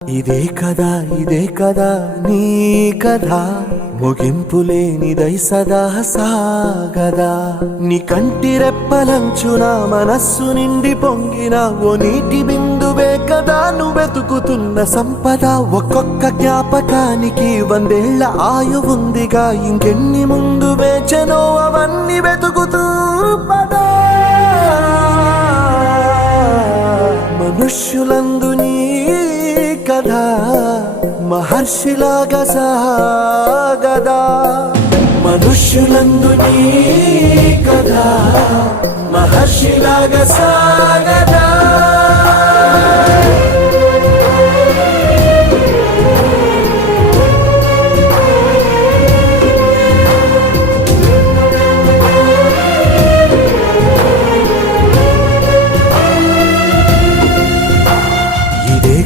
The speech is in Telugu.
ఇదే కదా నీ కథ ముగింపులేనిదై సదా సాగదా నీ కంటి రెప్పలంచున మనస్సు నిండి పొంగిన ఓ నీటి బిందువే కదా నువ్వెతుకుతున్న సంపద ఒక్కొక్క జ్ఞాపకానికి 100 ఏళ్ల ఆయువుందిగా ఇంకెన్ని ముందు వేచనో అవన్నీ వెతుకుతూ పదా మనుష్యులందు నీ కథ మహర్షిలాగా సాగదా మనుష్యులందు నీ కథ మహర్షిలాగా సాగదా ఇదే